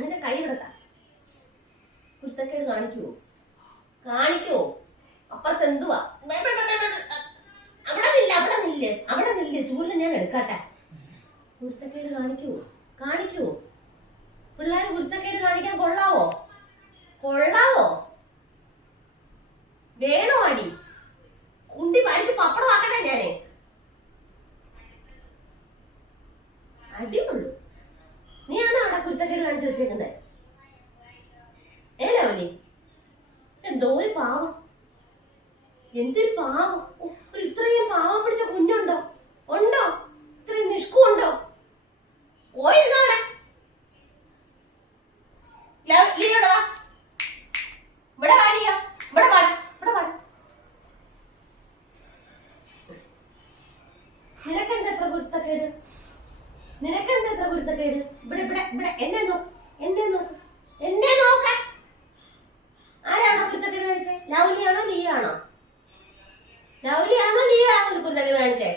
നിന്റെ കൈ എടുത്താ കുരുത്തക്കേട് കാണിക്കുവോ? കാണിക്കുവോ? അപ്പുറത്ത് എന്തുവാ? അവിടെ നില്ല് ചൂരിൽ ഞാൻ എടുക്കട്ടെ. കുരുത്തക്കേട് കാണിക്കുവോ? കാണിക്കുവോ? പിള്ളേർ കുരുത്തക്കേട് കാണിക്കാൻ കൊള്ളാവോ? വേണോ അടി? കുണ്ടി വലിച്ച് പപ്പടം ആക്കട്ടെ ഞാനേ. അടിപൊളി. നീ ആണോ അവിടെ കുരുത്തക്കേട് കാണിച്ചു വെച്ചേക്കുന്നത്? ഏനാവലി എന്തോ ഒരു പാവം, എന്തൊരു പാവം. ഇത്രയും പാവം പിടിച്ച കുഞ്ഞുണ്ടോ? ഉണ്ടോ? ഇത്രയും നിഷ്കുണ്ടോ? പോയിരുന്നോടെ ഇവിടെ വാടിയ ഇവിടെ വാട ഇവിടെ വാട. നിനക്കെന്താ എത്ര കുരുത്തക്കേട്? ഇവിടെ ഇവിടെ ഇവിടെ എന്നെ നോക്ക. ആരാണോ കുരുത്തക്കേട് കാണിച്ചേ? ലൗലിയാണോ ലിയാണോ? കുരുത്തക്കേട് കാണിച്ചേ?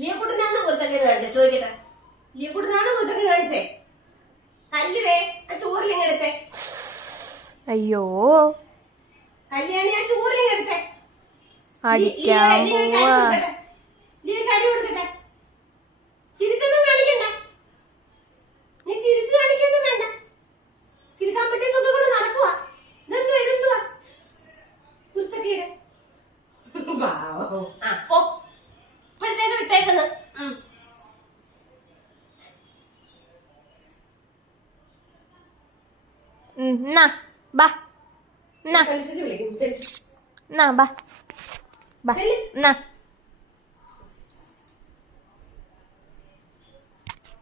ലിയക്കുട്ടനാണോ കുരുത്തക്കേട് കാണിച്ചേ? ചോദിക്കട്ടെ, ലിയക്കുട്ടനാണോ കുരുത്തക്കേട് കാണിച്ചേ? കല്ലുവേ ആ ചോറിലിങ്ങെടുത്തേ. അയ്യോ കല്യാണി ആ ചോറിലിങ്ങെടുത്തേ. അടിക്കാൻ പോവാ. അടി കൊടുക്കട്ടെ. ചിരിച്ചൊന്നും കാണിക്കണ്ട. നീ ചിരിച്ചു കാണിക്കൊന്നും വേണ്ട. കിരിച്ചാമ്പട്ടി കൊണ്ട് നടക്കുവാ. ഇതെന്തുവാ കുരുത്തക്കേട്? പോ ഇപ്പോഴത്തേക്ക് വിട്ടേക്കുന്നത്. ബാ വിളിക്കും. ബാ